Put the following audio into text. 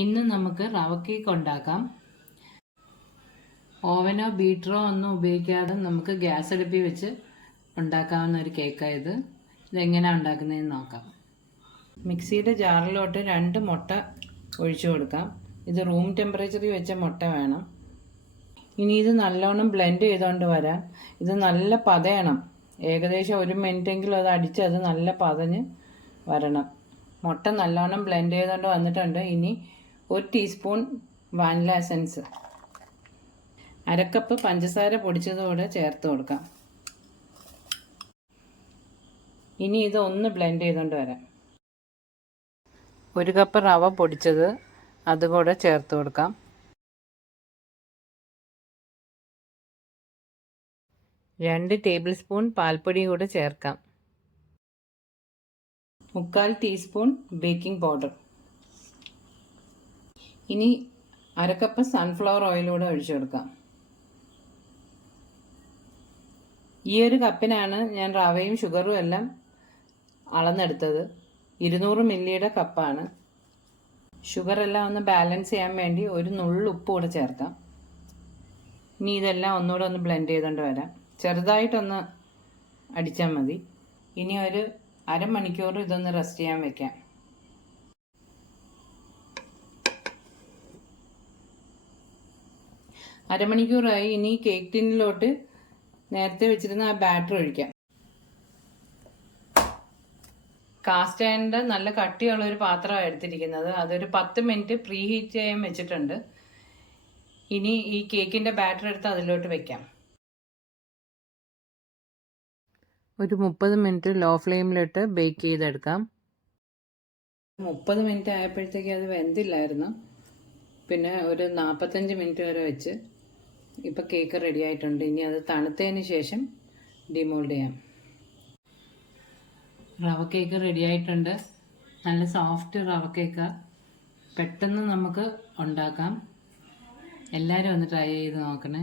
ഇന്ന് നമുക്ക് റവ കേക്ക് ഉണ്ടാക്കാം. ഓവനോ ബീറ്ററോ ഒന്നും ഉപയോഗിക്കാതെ നമുക്ക് ഗ്യാസ് അടുപ്പിൽ വെച്ച് ഉണ്ടാക്കാവുന്ന ഒരു കേക്കായത്. ഇതെങ്ങനെയാണ് ഉണ്ടാക്കുന്നതെന്ന് നോക്കാം. മിക്സിയുടെ ജാറിലോട്ട് 2 മുട്ട ഒഴിച്ചു കൊടുക്കാം. ഇത് റൂം ടെമ്പറേച്ചറിൽ വെച്ച മുട്ട വേണം. ഇനി ഇത് നല്ലോണം ബ്ലെൻഡ് ചെയ്തുകൊണ്ട് വരാം. ഇത് നല്ല പതയണം. ഏകദേശം 1 മിനിറ്റെങ്കിലും അത് അടിച്ച് അത് നല്ല പതഞ്ഞ് വരണം. മുട്ട നല്ലോണം ബ്ലെൻഡ് ചെയ്തുകൊണ്ട് വന്നിട്ടുണ്ട്. ഇനി 1 ടീസ്പൂൺ വാനില എസൻസ്, 1/2 കപ്പ് പഞ്ചസാര പൊടിച്ചതോടെ ചേർത്ത് കൊടുക്കാം. ഇനി ഇത് ഒന്ന് ബ്ലെൻഡ് ചെയ്തുകൊണ്ട് വരാം. 1 കപ്പ് റവ പൊടിച്ചത് അതുകൂടെ ചേർത്ത് കൊടുക്കാം. 2 ടേബിൾ സ്പൂൺ പാൽപ്പൊടി കൂടെ ചേർക്കാം. 3/4 ടീസ്പൂൺ ബേക്കിംഗ് പൗഡർ. ഇനി 1/2 കപ്പ് സൺഫ്ലവർ ഓയിലൂടെ ഒഴിച്ചു കൊടുക്കാം. ഈ ഒരു കപ്പിനാണ് ഞാൻ റവയും ഷുഗറും എല്ലാം അളന്നെടുത്തത്. 200 മില്ലിയുടെ കപ്പാണ്. ഷുഗറെല്ലാം ഒന്ന് ബാലൻസ് ചെയ്യാൻ വേണ്ടി ഒരു നുള്ളു ഉപ്പ് കൂടെ ചേർക്കാം. ഇനി ഇതെല്ലാം ഒന്നുകൂടെ ഒന്ന് ബ്ലെൻഡ് ചെയ്തുകൊണ്ട് വരാം. ചെറുതായിട്ടൊന്ന് അടിച്ചാൽ മതി. ഇനി ഒരു അരമണിക്കൂർ ഇതൊന്ന് റെസ്റ്റ് ചെയ്യാൻ വെക്കാം. അരമണിക്കൂറായി. ഇനി കേക്ക് ടിന്നിലോട്ട് നേരത്തെ വെച്ചിരുന്ന ആ ബാറ്റർ ഒഴിക്കാം. കാസ്റ്റ് അയണിൻ്റെ നല്ല കട്ടിയുള്ള ഒരു പാത്രമാണ് എടുത്തിരിക്കുന്നത്. അതൊരു 10 മിനിറ്റ് പ്രീ ഹീറ്റ് ചെയ്യാൻ വെച്ചിട്ടുണ്ട്. ഇനി ഈ കേക്കിൻ്റെ ബാറ്റർ എടുത്ത് അതിലോട്ട് വെക്കാം. ഒരു 30 മിനിറ്റ് ലോ ഫ്ലെയിമിലിട്ട് ബേക്ക് ചെയ്തെടുക്കാം. 30 മിനിറ്റ് ആയപ്പോഴത്തേക്ക് അത് വെന്തില്ലായിരുന്നു. പിന്നെ ഒരു 45 മിനിറ്റ് വരെ വെച്ച് ഇപ്പോൾ കേക്ക് റെഡി ആയിട്ടുണ്ട്. ഇനി അത് തണുത്തതിന് ശേഷം ഡിമോൾഡ് ചെയ്യാം. റവ കേക്ക് റെഡി ആയിട്ടുണ്ട്. നല്ല സോഫ്റ്റ് റവ കേക്ക്, പെട്ടെന്ന് നമുക്ക് ഉണ്ടാക്കാം. എല്ലാവരും ഒന്ന് ട്രൈ ചെയ്ത് നോക്കണേ.